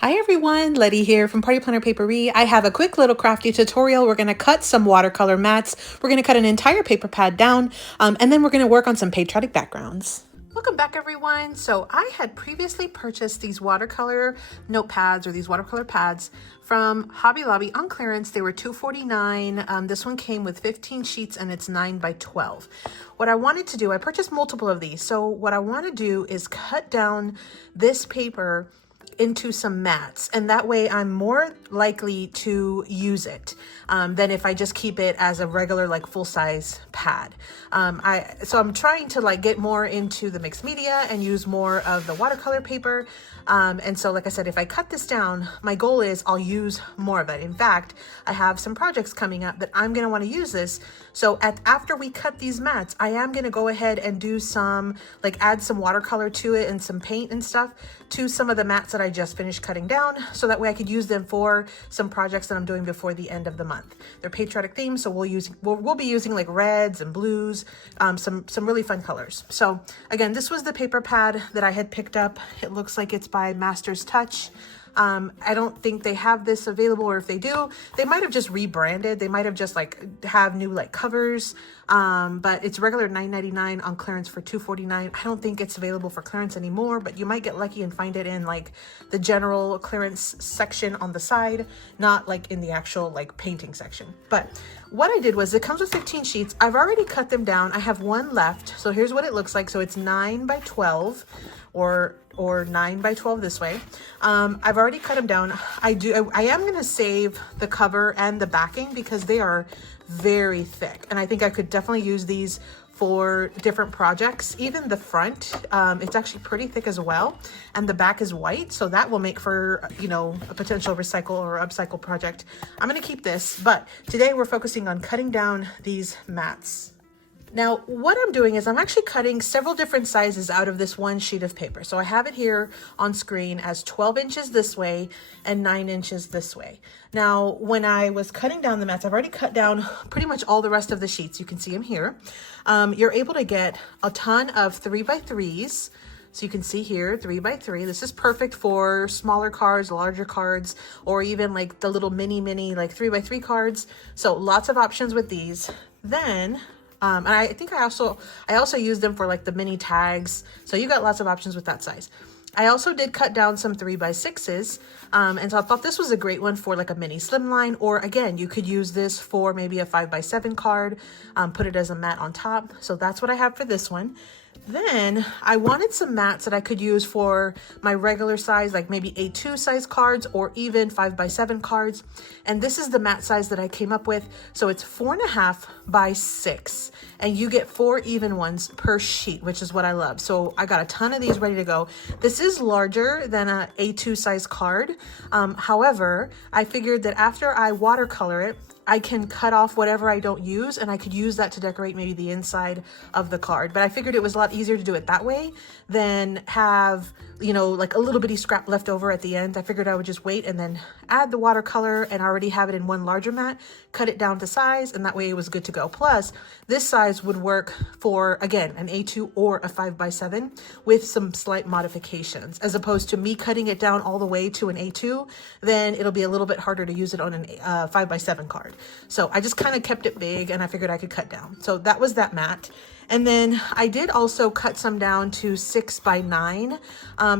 Hi everyone, Letty here from Party Planner Papery. I have a quick little crafty tutorial. We're going to cut some watercolor mats. We're going to cut an entire paper pad down, and then we're going to work on some patriotic backgrounds. Welcome back everyone. So I had previously purchased these watercolor notepads or these watercolor pads from Hobby Lobby on clearance. They were $2.49. This one came with 15 sheets and it's 9 by 12. What I wanted to do, I purchased multiple of these. So what I want to do is cut down this paper into some mats, and that way I'm more likely to use it than if I just keep it as a regular like full-size pad. So I'm trying to like get more into the mixed media and use more of the watercolor paper. And so like I said, if I cut this down, my goal is I'll use more of it. In fact, I have some projects coming up that I'm going to want to use this. So after we cut these mats, I am going to go ahead and do some, like add some watercolor to it and some paint and stuff to some of the mats that I just finished cutting down. So that way I could use them for some projects that I'm doing before the end of the month. They're patriotic themes. So we'll be using like reds and blues, some really fun colors. So again, this was the paper pad that I had picked up. It looks like it's by Master's Touch. I don't think they have this available, or if they do, they might have just rebranded. They might have just like have new like covers, but it's regular $9.99 on clearance for $2.49. I don't think it's available for clearance anymore, but you might get lucky and find it in like the general clearance section on the side, not like in the actual like painting section. But what I did was, it comes with 15 sheets. I've already cut them down. I have one left. So here's what it looks like. So it's 9 by 12 or 9 by 12 this way. I've already cut them down. I am going to save the cover and the backing because they are very thick. And I think I could definitely use these for different projects. Even the front, it's actually pretty thick as well. And the back is white. So that will make for, you know, a potential recycle or upcycle project. I'm going to keep this, but today we're focusing on cutting down these mats. Now, what I'm doing is I'm actually cutting several different sizes out of this one sheet of paper. So I have it here on screen as 12 inches this way and 9 inches this way. Now, when I was cutting down the mats, I've already cut down pretty much all the rest of the sheets. You can see them here. You're able to get a ton of 3x3s. So you can see here, 3x3. This is perfect for smaller cards, larger cards, or even like the little mini like 3x3 cards. So lots of options with these. Then, and I think I also use them for like the mini tags. So you got lots of options with that size. I also did cut down some 3x6s. And so I thought this was a great one for like a mini slimline, or again, you could use this for maybe a 5x7 card, put it as a mat on top. So that's what I have for this one. Then I wanted some mats that I could use for my regular size, like maybe A2 size cards or even 5x7 cards. And this is the mat size that I came up with. So it's 4.5 by 6, and you get 4 even ones per sheet, which is what I love. So I got a ton of these ready to go. This is larger than a A2 size card. However, I figured that after I watercolor it, I can cut off whatever I don't use, and I could use that to decorate maybe the inside of the card. But I figured it was a lot easier to do it that way than have, you know, like a little bitty scrap left over at the end. I figured I would just wait and then add the watercolor and already have it in one larger mat, cut it down to size, and that way it was good to go. Plus, this size would work for, again, an A2 or a 5x7 with some slight modifications, as opposed to me cutting it down all the way to an A2, then it'll be a little bit harder to use it on an 5x7 card. So I just kind of kept it big, and I figured I could cut down. So that was that mat. And then I did also cut some down to 6x9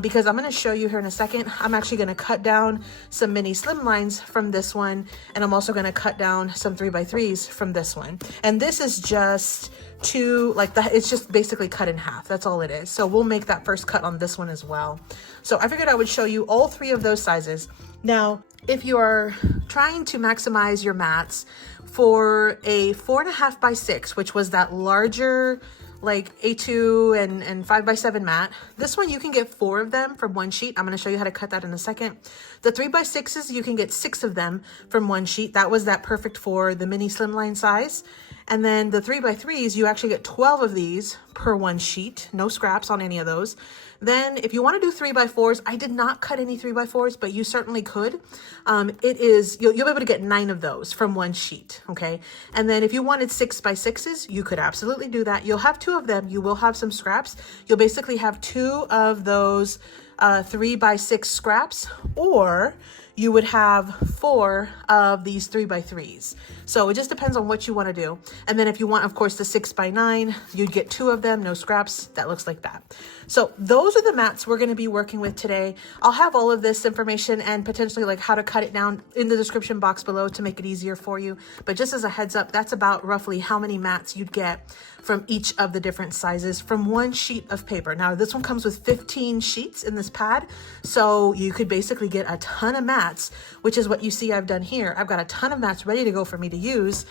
because I'm going to show you here in a second. I'm actually going to cut down some mini slimlines from this one, and I'm also going to cut down some 3x3s from this one. And this is just it's just basically cut in half. That's all it is. So we'll make that first cut on this one as well. So I figured I would show you all 3 of those sizes. Now, if you are trying to maximize your mats for a 4.5 by 6, which was that larger like A2 and 5x7 mat, this one you can get 4 of them from one sheet. I'm going to show you how to cut that in a second. The 3x6s, you can get 6 of them from one sheet. That was that perfect for the mini slimline size. And then the 3x3s, you actually get 12 of these per one sheet, no scraps on any of those. Then if you want to do 3x4s, I did not cut any 3x4s, but you certainly could. You'll be able to get 9 of those from one sheet, okay? And then if you wanted 6x6s, you could absolutely do that. You'll have 2 of them. You will have some scraps. You'll basically have 2 of those 3x6 scraps, or you would have 4 of these 3x3s. So it just depends on what you want to do. And then if you want, of course, the 6x9, you'd get 2 of them, no scraps. That looks like that. So those are the mats we're going to be working with today. I'll have all of this information and potentially like how to cut it down in the description box below to make it easier for you. But just as a heads up, that's about roughly how many mats you'd get from each of the different sizes from one sheet of paper. Now this one comes with 15 sheets in this pad, so you could basically get a ton of mats, which is what you see I've done here. I've got a ton of mats ready to go for me to use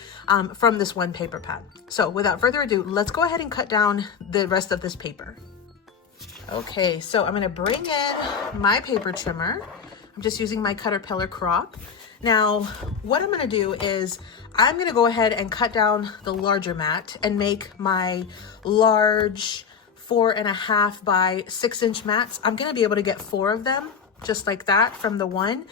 from this one paper pad. So without further ado, let's go ahead and cut down the rest of this paper. Okay, so I'm gonna bring in my paper trimmer. I'm just using my Caterpillar crop. Now, what I'm gonna do is I'm gonna go ahead and cut down the larger mat and make my large 4.5 by 6 inch mats. I'm gonna be able to get 4 of them, just like that from the one.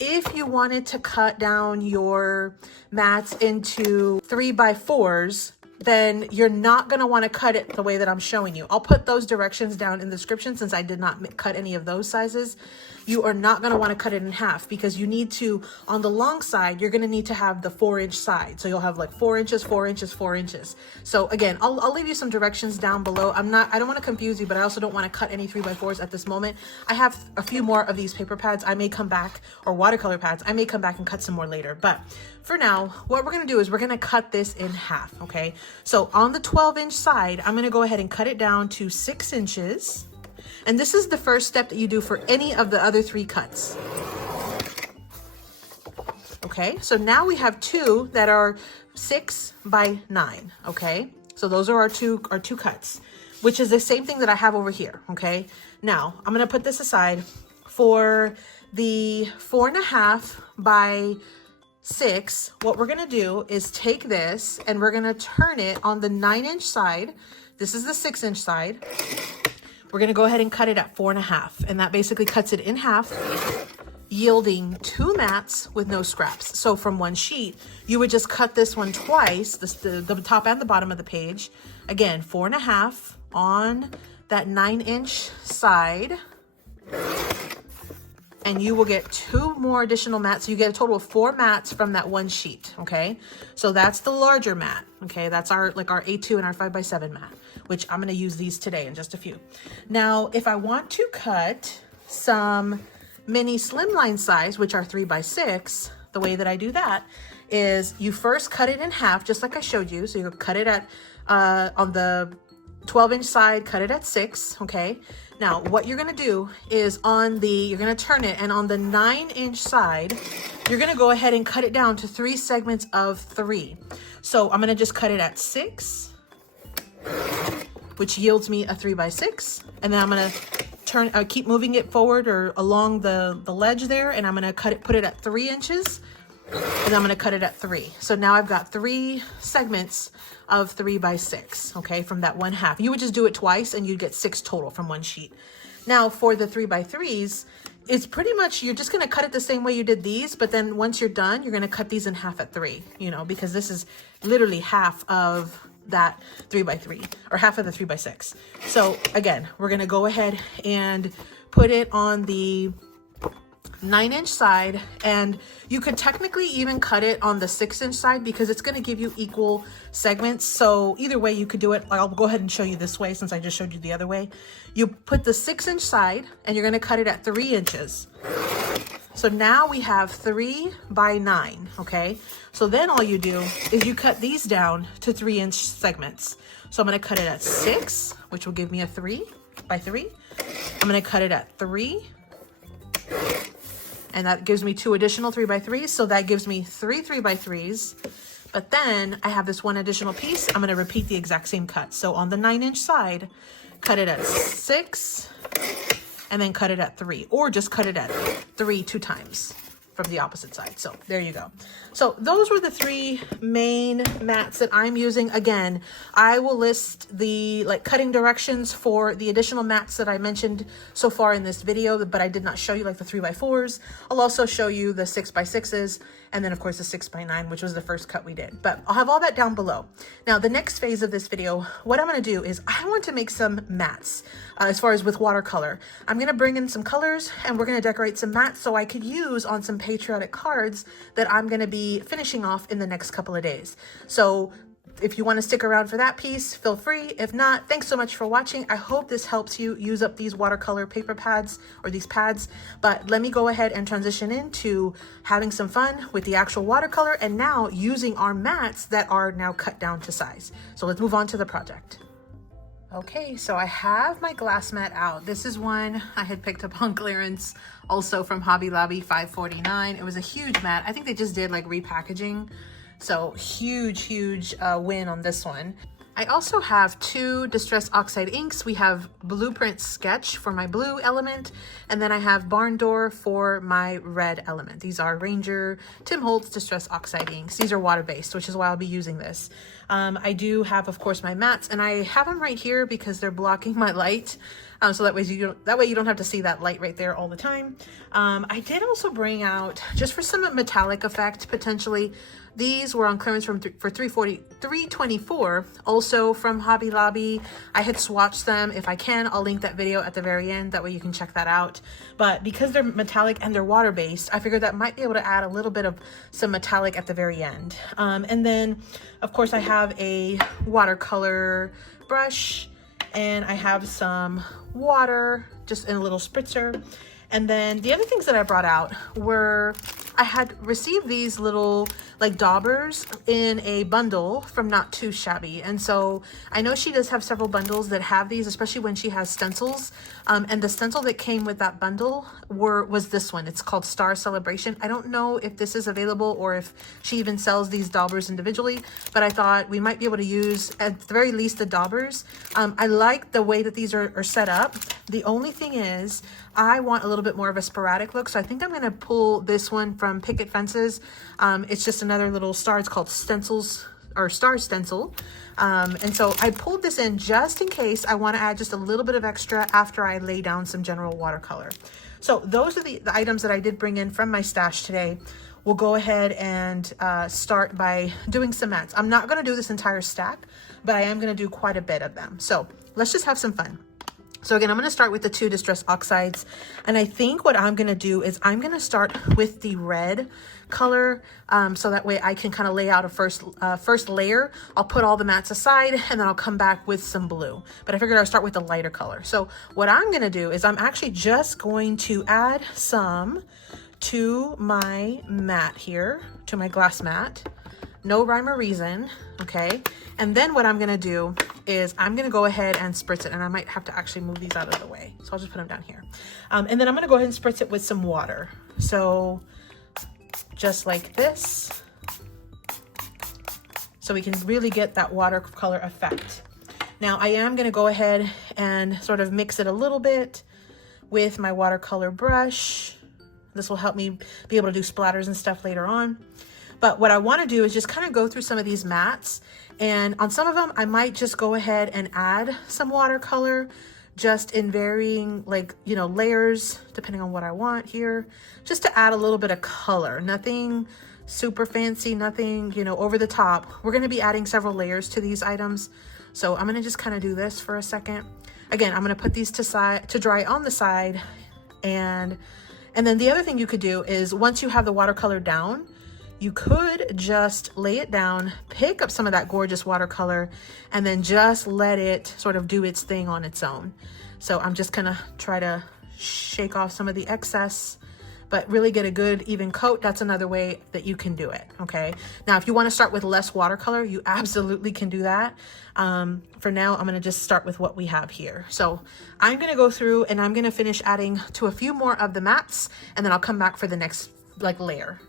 If you wanted to cut down your mats into 3x4s, then you're not going to want to cut it the way that I'm showing you. I'll put those directions down in the description since I did not cut any of those sizes. You are not going to want to cut it in half because you need to, on the long side, you're going to need to have the 4-inch side. So you'll have like 4 inches, 4 inches, 4 inches. So again, I'll leave you some directions down below. I don't want to confuse you, but I also don't want to cut any 3x4s at this moment. I have a few more of these paper pads. I may come back, or watercolor pads. I may come back and cut some more later. But for now, what we're going to do is we're going to cut this in half, okay? So on the 12-inch side, I'm going to go ahead and cut it down to 6 inches. And this is the first step that you do for any of the other 3 cuts. Okay, so now we have 2 that are 6 by 9, okay? So those are our two cuts, which is the same thing that I have over here, okay? Now, I'm gonna put this aside. For the 4.5 by 6, what we're gonna do is take this and we're gonna turn it on the 9-inch side. This is the 6-inch side. We're gonna go ahead and cut it at 4.5, and that basically cuts it in half, yielding 2 mats with no scraps. So from one sheet, you would just cut this one twice, the top and the bottom of the page. Again, 4.5 on that 9-inch side, and you will get 2 more additional mats. So you get a total of 4 mats from that one sheet, okay? So that's the larger mat, okay? That's our A2 and our 5x7 mat, which I'm gonna use these today in just a few. Now, if I want to cut some mini slimline size, which are 3x6, the way that I do that is you first cut it in half, just like I showed you. So you cut it at, on the 12-inch side, cut it at 6, okay? Now, what you're gonna do is you're gonna turn it, and on the 9-inch side, you're gonna go ahead and cut it down to 3 segments of 3. So I'm gonna just cut it at 6, which yields me a 3x6. And then I'm gonna keep moving it forward or along the ledge there, and I'm gonna put it at 3 inches, and I'm gonna cut it at 3. So now I've got 3 segments of 3x6, okay, from that 1/2. You would just do it twice and you'd get 6 total from one sheet. Now for the 3x3s, it's pretty much, you're just gonna cut it the same way you did these, but then once you're done, you're gonna cut these in half at 3, you know, because this is literally half of that 3x3, or half of the 3x6. So again, we're gonna go ahead and put it on the 9-inch side, and you could technically even cut it on the 6-inch side because it's going to give you equal segments. So either way you could do it. I'll go ahead and show you this way since I just showed you the other way. You put the 6-inch side and you're going to cut it at 3 inches. So now we have 3 by 9, okay? So then all you do is you cut these down to 3-inch segments. So I'm going to cut it at 6, which will give me a 3 by 3. I'm going to cut it at 3. And that gives me 2 additional 3x3s. So that gives me 3 3x3s. But then I have this one additional piece. I'm going to repeat the exact same cut. So on the 9-inch side, cut it at 6 and then cut it at 3, or just cut it at 3 2 times. from the opposite side. So there you go. So those were the 3 main mats that I'm using. Again, I will list the cutting directions for the additional mats that I mentioned so far in this video, but I did not show you, like the 3x4s. I'll also show you the 6x6s, and then of course the 6x9, which was the first cut we did, but I'll have all that down below. Now, the next phase of this video, what I'm going to do is I want to make some mats as far as with watercolor. I'm going to bring in some colors and we're going to decorate some mats so I could use on some patriotic cards that I'm going to be finishing off in the next couple of days. So if you want to stick around for that piece, feel free. If not, thanks so much for watching. I hope this helps you use up these watercolor paper pads or these pads. But let me go ahead and transition into having some fun with the actual watercolor and now using our mats that are now cut down to size. So let's move on to the project. Okay, so I have my glass mat out. This is one I had picked up on clearance, also from Hobby Lobby, $5.49. It was a huge mat. I think they just did like repackaging. So huge win on this one. I also have 2 Distress Oxide inks. We have Blueprint Sketch for my blue element, and then I have Barn Door for my red element. These are Ranger Tim Holtz Distress Oxide inks. These are water-based, which is why I'll be using this. I do have, of course, my mats, and I have them right here because they're blocking my light. So that way you don't have to see that light right there all the time. I did also bring out, just for some metallic effect potentially, these were on clearance for $324, also from Hobby Lobby. I had swatched them. If I can, I'll link that video at the very end. That way you can check that out. But because they're metallic and they're water-based, I figured that might be able to add a little bit of some metallic at the very end. And then, of course, I have a watercolor brush, and I have some water just in a little spritzer. And then the other things that I brought out were, I had received these little like daubers in a bundle from Not Too Shabby. And so I know she does have several bundles that have these, especially when she has stencils. And the stencil that came with that bundle was this one. It's called Star Celebration. I don't know if this is available or if she even sells these daubers individually, but I thought we might be able to use at the very least the daubers. I like the way that these are set up. The only thing is, I want a little bit more of a sporadic look, so I think I'm going to pull this one from Picket Fences. It's just another little star. It's called Stencils or Star Stencil. And so I pulled this in just in case I want to add just a little bit of extra after I lay down some general watercolor. So those are the items that I did bring in from my stash today. We'll go ahead and start by doing some mats. I'm not going to do this entire stack, but I am going to do quite a bit of them. So let's just have some fun. So again, I'm going to start with the 2 Distress Oxides. And I think what I'm going to do is I'm going to start with the red color. So that way I can kind of lay out a first layer. I'll put all the mats aside and then I'll come back with some blue. But I figured I'll start with the lighter color. So what I'm going to do is I'm actually just going to add some to my mat here, to my glass mat. No rhyme or reason, okay? And then what I'm gonna do is I'm gonna go ahead and spritz it, and I might have to actually move these out of the way. So I'll just put them down here. And then I'm gonna go ahead and spritz it with some water. So just like this. So we can really get that watercolor effect. Now I am gonna go ahead and sort of mix it a little bit with my watercolor brush. This will help me be able to do splatters and stuff later on. But what I want to do is just kind of go through some of these mats, and on some of them I might just go ahead and add some watercolor just in varying, like, you know, layers depending on what I want here, just to add a little bit of color. Nothing super fancy, nothing, you know, over the top. We're going to be adding several layers to these items, so I'm going to just kind of do this for a second. Again, I'm going to put these to dry on the side, and then the other thing you could do is once you have the watercolor down, you could just lay it down, pick up some of that gorgeous watercolor, and then just let it sort of do its thing on its own. So I'm just gonna try to shake off some of the excess, but really get a good even coat. That's another way that you can do it, okay? Now, if you wanna start with less watercolor, you absolutely can do that. For now, I'm gonna just start with what we have here. So I'm gonna go through and I'm gonna finish adding to a few more of the mats, and then I'll come back for the next layer.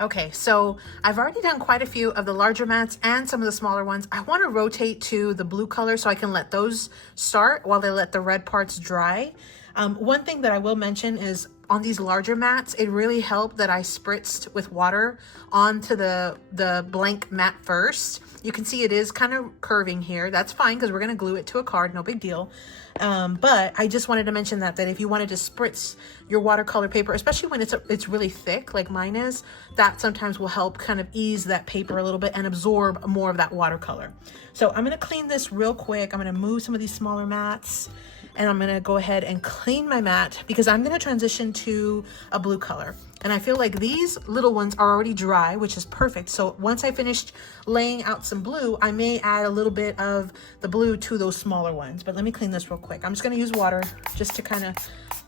Okay, so I've already done quite a few of the larger mats and some of the smaller ones. I want to rotate to the blue color so I can let those start while they let the red parts dry. One thing that I will mention is on these larger mats, it really helped that I spritzed with water onto the blank mat first. You can see it is kind of curving here. That's fine because we're going to glue it to a card, no big deal. But I just wanted to mention that if you wanted to spritz your watercolor paper, especially when it's really thick like mine is, that sometimes will help kind of ease that paper a little bit and absorb more of that watercolor. So I'm going to clean this real quick. I'm going to move some of these smaller mats, and I'm going to go ahead and clean my mat because I'm going to transition to a blue color. And I feel like these little ones are already dry, which is perfect. So once I finished laying out some blue, I may add a little bit of the blue to those smaller ones. But let me clean this real quick. I'm just going to use water just to kind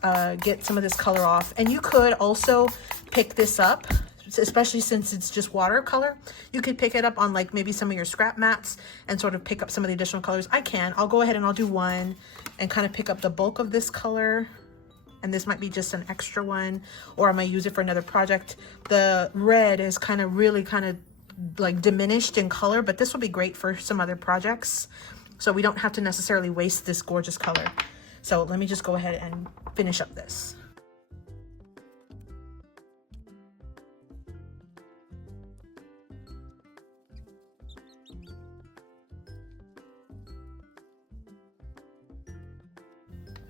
of get some of this color off. And you could also pick this up, especially since it's just watercolor. You could pick it up on like maybe some of your scrap mats and sort of pick up some of the additional colors. I'll go ahead and I'll do one and kind of pick up the bulk of this color. And this might be just an extra one, or I might use it for another project. The red is really kind of like diminished in color, but this will be great for some other projects. So we don't have to necessarily waste this gorgeous color. So let me just go ahead and finish up this.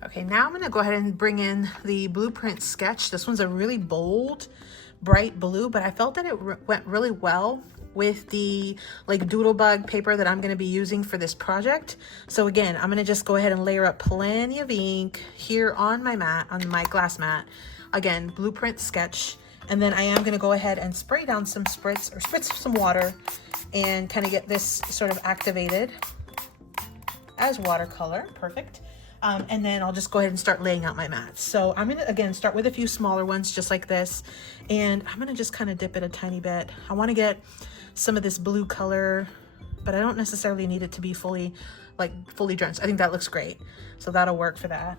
Okay, now I'm gonna go ahead and bring in the blueprint sketch. This one's a really bold, bright blue, but I felt that it went really well with the like doodlebug paper that I'm gonna be using for this project. So again, I'm gonna just go ahead and layer up plenty of ink here on my mat, on my glass mat. Again, blueprint sketch. And then I am gonna go ahead and spray down some spritz some water and kind of get this sort of activated as watercolor. Perfect. And then I'll just go ahead and start laying out my mats. So I'm gonna, again, start with a few smaller ones just like this. And I'm gonna just kind of dip it a tiny bit. I wanna get some of this blue color, but I don't necessarily need it to be fully drenched. I think that looks great. So that'll work for that.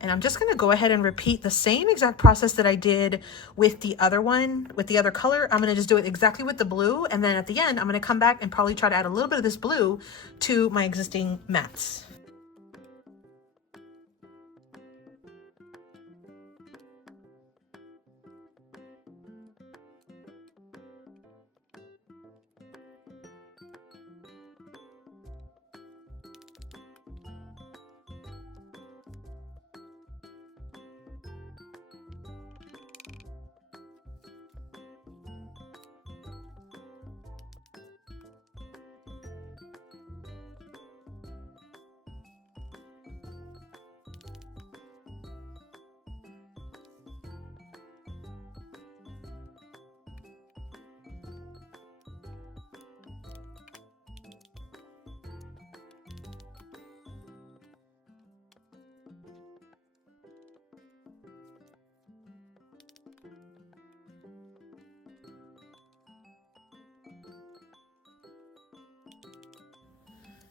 And I'm just gonna go ahead and repeat the same exact process that I did with the other one, with the other color. I'm gonna just do it exactly with the blue. And then at the end, I'm gonna come back and probably try to add a little bit of this blue to my existing mats.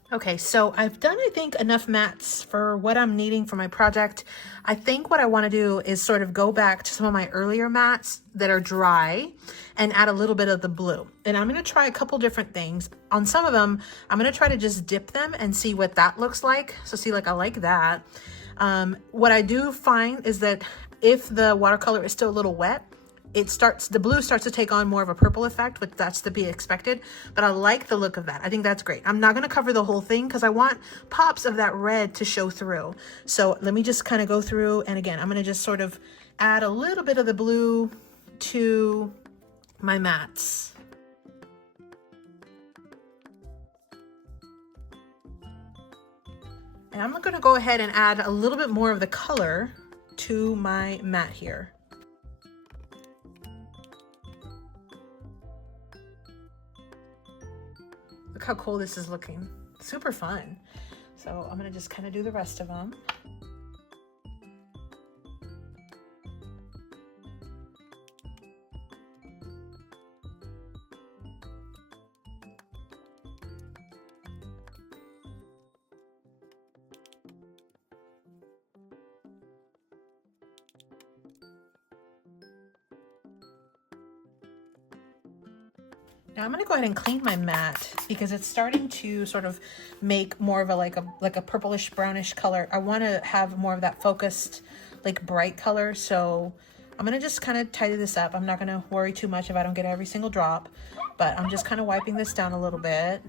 Okay, so I've done, I think, enough mats for what I'm needing for my project. I think what I want to do is sort of go back to some of my earlier mats that are dry and add a little bit of the blue. And I'm going to try a couple different things. On some of them, I'm going to try to just dip them and see what that looks like. So see, like, I like that. What I do find is that if the watercolor is still a little wet, the blue starts to take on more of a purple effect, but that's to be expected. But I like the look of that. I think that's great. I'm not going to cover the whole thing because I want pops of that red to show through. So let me just kind of go through. And again, I'm going to just sort of add a little bit of the blue to my mats. And I'm going to go ahead and add a little bit more of the color to my mat here. Look how cool this is looking. Super fun. So I'm gonna just kind of do the rest of them. Now I'm gonna go ahead and clean my mat because it's starting to sort of make more of a like a purplish brownish color. I want to have more of that focused, like bright color. So I'm gonna just kind of tidy this up. I'm not gonna worry too much if I don't get every single drop, but I'm just kind of wiping this down a little bit.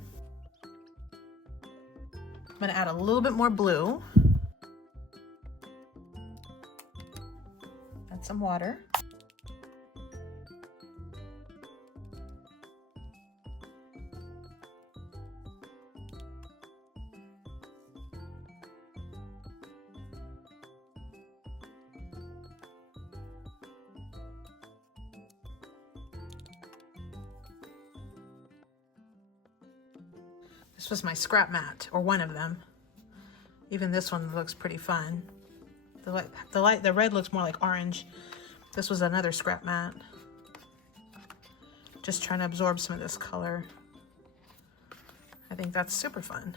I'm gonna add a little bit more blue. Add some water. This was my scrap mat, or one of them. Even this one looks pretty fun. The red looks more like orange. This was another scrap mat. Just trying to absorb some of this color. I think that's super fun.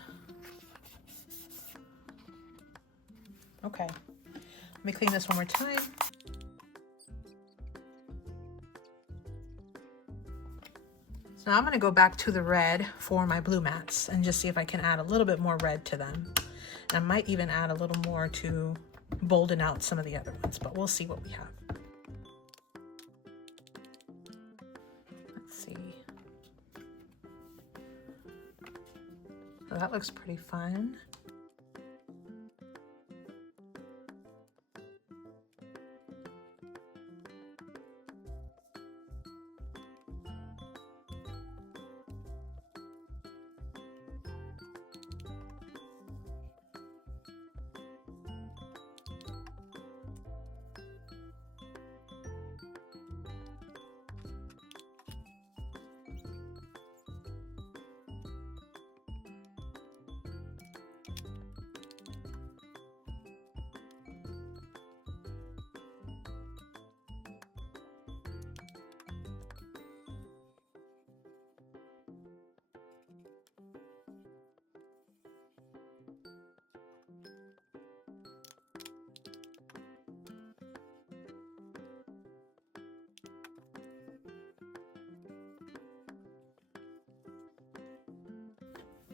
Okay, let me clean this one more time. So now I'm going to go back to the red for my blue mats and just see if I can add a little bit more red to them. And I might even add a little more to bolden out some of the other ones, but we'll see what we have. Let's see. So that looks pretty fun.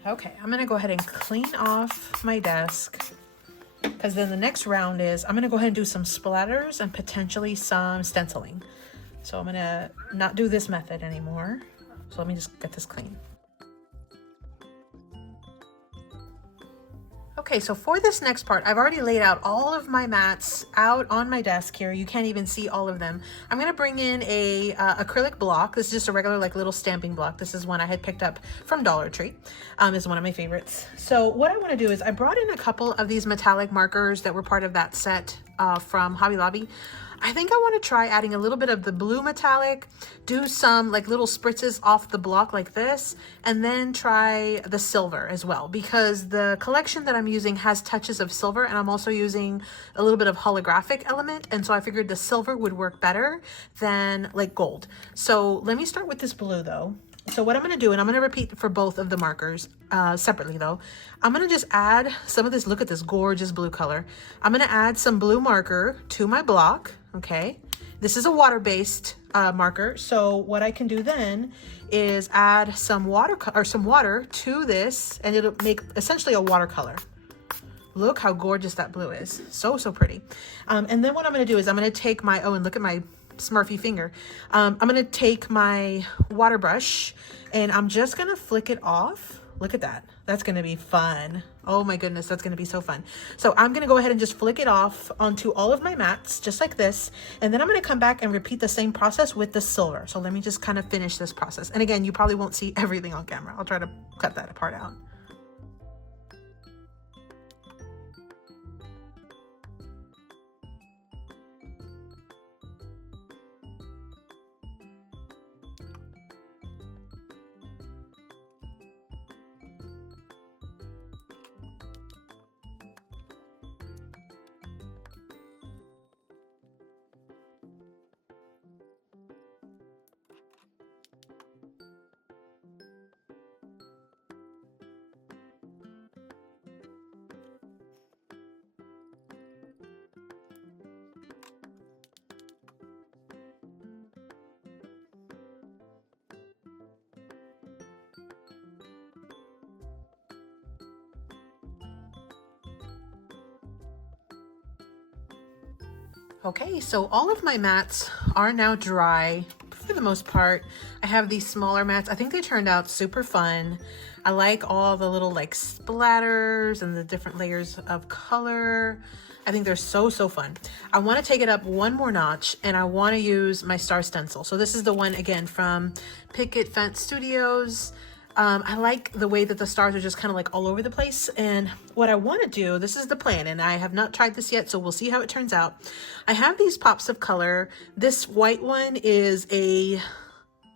Okay, I'm gonna go ahead and clean off my desk because then the next round is I'm gonna go ahead and do some splatters and potentially some stenciling. So I'm gonna not do this method anymore. So let me just get this clean. Okay, so for this next part, I've already laid out all of my mats out on my desk here. You can't even see all of them. I'm gonna bring in a acrylic block. This is just a regular like little stamping block. This is one I had picked up from Dollar Tree. This is one of my favorites. So what I wanna do is I brought in a couple of these metallic markers that were part of that set from Hobby Lobby. I think I want to try adding a little bit of the blue metallic, do some like little spritzes off the block like this, and then try the silver as well, because the collection that I'm using has touches of silver, and I'm also using a little bit of holographic element, and so I figured the silver would work better than like gold. So let me start with this blue though. So what I'm going to do, and I'm going to repeat for both of the markers separately though, I'm going to just add some of this. Look at this gorgeous blue color. I'm going to add some blue marker to my block. Okay, this is a water-based marker. So what I can do then is add some water to this, and it'll make essentially a watercolor. Look how gorgeous that blue is. So pretty. And then what I'm going to do is I'm going to take my, oh, and look at my Smurfy finger. I'm going to take my water brush and I'm just going to flick it off. Look at that. That's going to be fun. Oh my goodness, that's going to be so fun. So I'm going to go ahead and just flick it off onto all of my mats, just like this. And then I'm going to come back and repeat the same process with the silver. So let me just kind of finish this process. And again, you probably won't see everything on camera. I'll try to cut that part out. Okay, so all of my mats are now dry for the most part. I have these smaller mats. I think they turned out super fun. I like all the little like splatters and the different layers of color. I think they're so fun. I want to take it up one more notch and I want to use my star stencil. So this is the one again from Picket Fence Studios. I like the way that the stars are just kind of like all over the place. And what I want to do, this is the plan, and I have not tried this yet, so we'll see how it turns out. I have these pops of color. This white one is a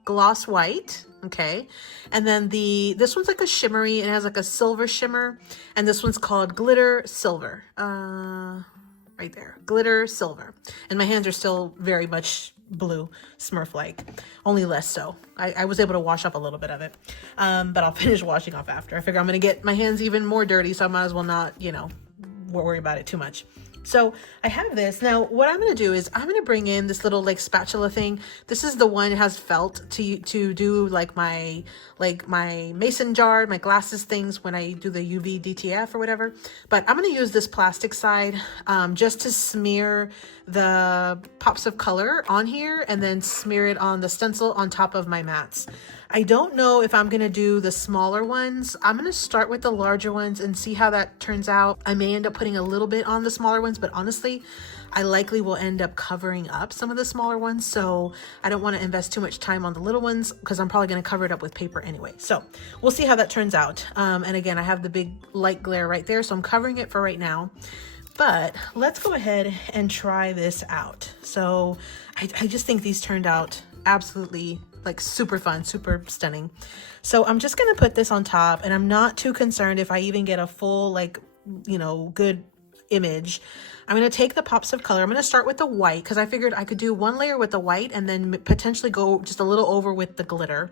gloss white, okay? And then this one's like a shimmery, it has like a silver shimmer, and this one's called glitter silver. Right there, glitter silver. And my hands are still very much blue, Smurf-like, only less so. I was able to wash up a little bit of it, but I'll finish washing off after. I figure I'm gonna get my hands even more dirty, so I might as well not, you know, worry about it too much. So I have this. Now what I'm going to do is I'm going to bring in this little like spatula thing. This is the one that has felt to do like my mason jar, my glasses things when I do the UV DTF or whatever. But I'm going to use this plastic side just to smear the pops of color on here and then smear it on the stencil on top of my mats. I don't know if I'm going to do the smaller ones. I'm going to start with the larger ones and see how that turns out. I may end up putting a little bit on the smaller ones, but honestly, I likely will end up covering up some of the smaller ones. So I don't want to invest too much time on the little ones because I'm probably going to cover it up with paper anyway. So we'll see how that turns out. And again, I have the big light glare right there, so I'm covering it for right now. But let's go ahead and try this out. So I just think these turned out absolutely like super fun, super stunning. So I'm just gonna put this on top, and I'm not too concerned if I even get a full, like, you know, good image. I'm gonna take the pops of color. I'm gonna start with the white because I figured I could do one layer with the white and then potentially go just a little over with the glitter.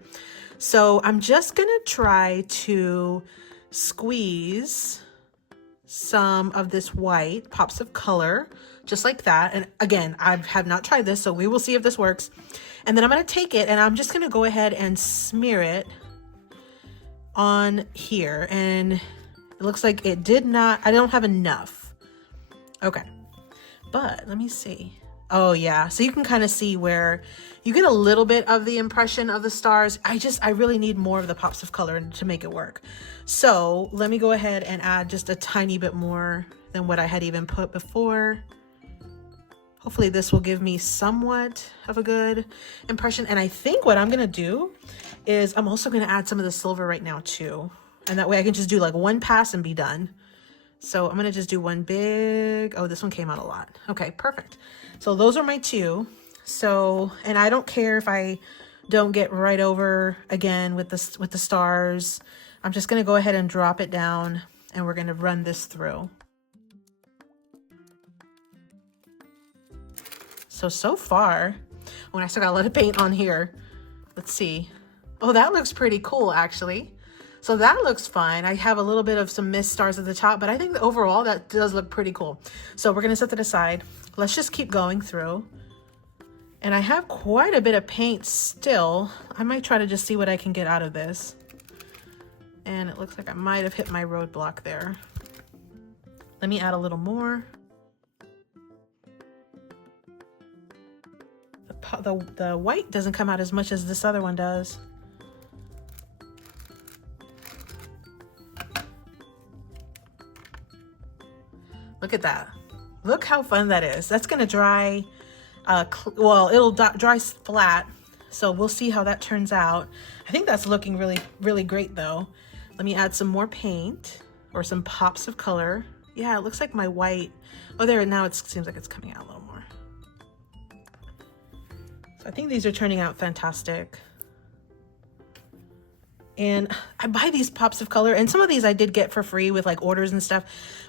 So I'm just gonna try to squeeze some of this white pops of color just like that. And again, I have not tried this, so we will see if this works. And then I'm going to take it and I'm just going to go ahead and smear it on here. And it looks like it did not, I don't have enough. Okay, but let me see. Oh yeah, so you can kind of see where you get a little bit of the impression of the stars. I really need more of the pops of color to make it work. So let me go ahead and add just a tiny bit more than what I had even put before. Hopefully this will give me somewhat of a good impression. And I think what I'm gonna do is I'm also gonna add some of the silver right now too. And that way I can just do like one pass and be done. So I'm gonna just do one big, oh, this one came out a lot. Okay, perfect. So those are my two. So, and I don't care if I don't get right over again with the stars. I'm just gonna go ahead and drop it down and we're gonna run this through. So far, when I still got a lot of paint on here, let's see. Oh, that looks pretty cool actually. So that looks fine. I have a little bit of some mist stars at the top, but I think that overall that does look pretty cool. So we're gonna set that aside. Let's just keep going through. And I have quite a bit of paint still. I might try to just see what I can get out of this. And it looks like I might have hit my roadblock there. Let me add a little more. The white doesn't come out as much as this other one does. Look at that. Look how fun that is. That's gonna dry, well, it'll dry flat. So we'll see how that turns out. I think that's looking really, really great though. Let me add some more paint or some pops of color. Yeah, it looks like my white, oh there, now it seems like it's coming out a little more. So I think these are turning out fantastic. And I buy these pops of color, and some of these I did get for free with like orders and stuff,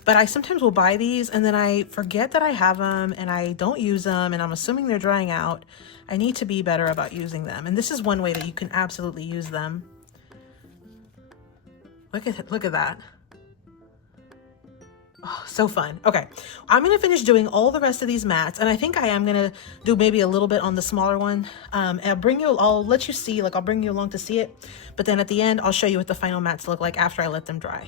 but I sometimes will buy these and then I forget that I have them and I don't use them, and I'm assuming they're drying out. I need to be better about using them, and this is one way that you can absolutely use them. Look at that. Oh, so fun. Okay, I'm gonna finish doing all the rest of these mats, and I think I am gonna do maybe a little bit on the smaller one. And I'll let you see, like I'll bring you along to see it, but then at the end I'll show you what the final mats look like after I let them dry.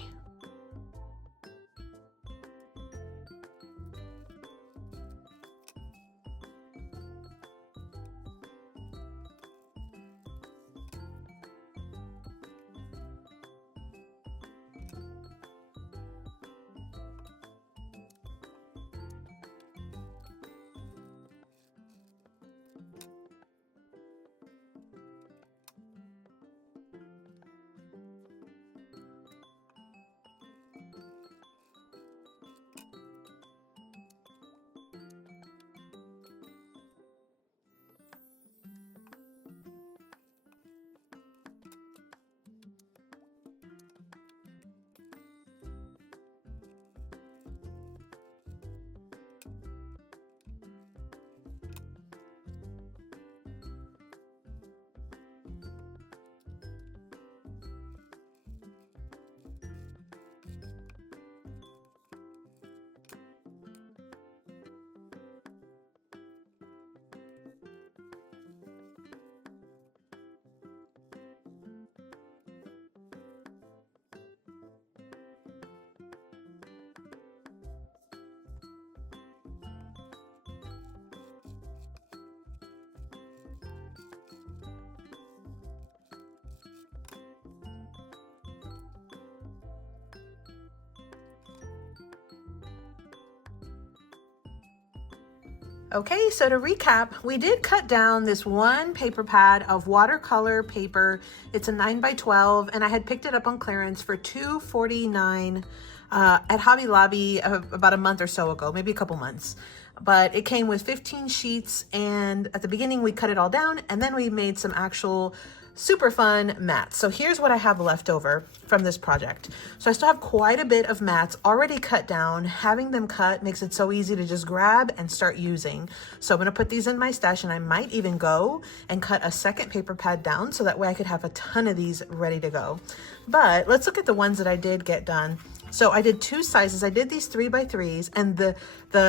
Okay, so to recap, we did cut down this one paper pad of watercolor paper. It's a 9x12, and I had picked it up on clearance for $2.49 at Hobby Lobby about a month or so ago, maybe a couple months. But it came with 15 sheets, and at the beginning we cut it all down, and then we made some actual super fun mats. So here's what I have left over from this project. So I still have quite a bit of mats already cut down. Having them cut makes it so easy to just grab and start using. So I'm gonna put these in my stash, and I might even go and cut a second paper pad down so that way I could have a ton of these ready to go. But let's look at the ones that I did get done. So I did two sizes. I did these 3x3s, and the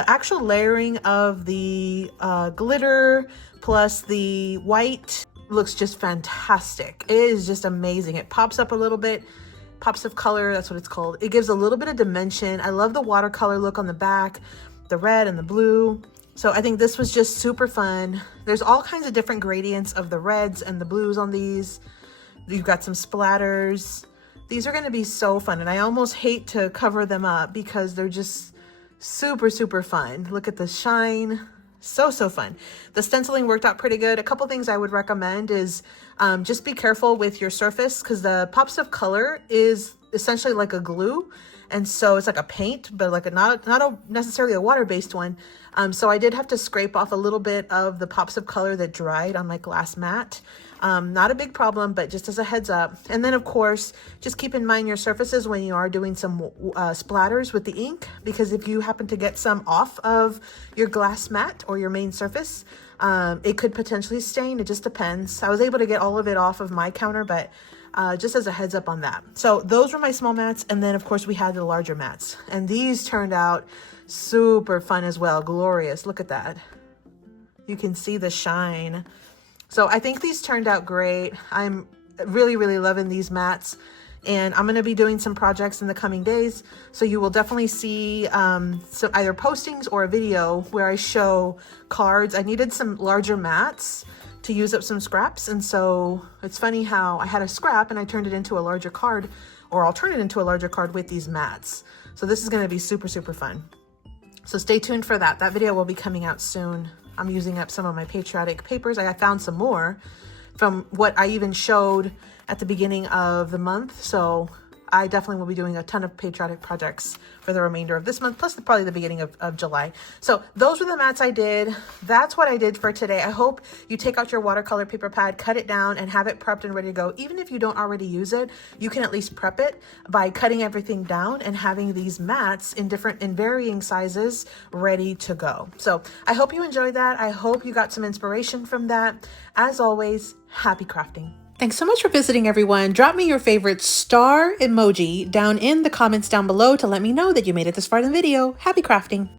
actual layering of the glitter plus the white looks just fantastic. It is just amazing. It pops up a little bit, pops of color, that's what it's called. It gives a little bit of dimension. I love the watercolor look on the back, the red and the blue. So I think this was just super fun. There's all kinds of different gradients of the reds and the blues on these. You've got some splatters. These are going to be so fun, and I almost hate to cover them up because they're just super, super fun. Look at the shine. So fun. The stenciling worked out pretty good. A couple things I would recommend is just be careful with your surface, because the pops of color is essentially like a glue, and so it's like a paint, but like not necessarily a water-based one. So I did have to scrape off a little bit of the pops of color that dried on my glass mat. Not a big problem, but just as a heads up. And then of course, just keep in mind your surfaces when you are doing some splatters with the ink, because if you happen to get some off of your glass mat or your main surface, it could potentially stain. It just depends. I was able to get all of it off of my counter, but just as a heads up on that. So those were my small mats. And then of course we had the larger mats, and these turned out super fun as well. Glorious. Look at that. You can see the shine. So I think these turned out great. I'm really, really loving these mats, and I'm going to be doing some projects in the coming days. So you will definitely see some either postings or a video where I show cards. I needed some larger mats to use up some scraps. And so it's funny how I had a scrap and I turned it into a larger card, or I'll turn it into a larger card with these mats. So this is going to be super, super fun. So stay tuned for that. That video will be coming out soon. I'm using up some of my patriotic papers. I found some more from what I even showed at the beginning of the month. So I definitely will be doing a ton of patriotic projects for the remainder of this month, plus probably the beginning of July. So those were the mats I did. That's what I did for today. I hope you take out your watercolor paper pad, cut it down, and have it prepped and ready to go. Even if you don't already use it, you can at least prep it by cutting everything down and having these mats in varying sizes ready to go. So I hope you enjoyed that. I hope you got some inspiration from that. As always, happy crafting. Thanks so much for visiting, everyone. Drop me your favorite star emoji down in the comments down below to let me know that you made it this far in the video. Happy crafting.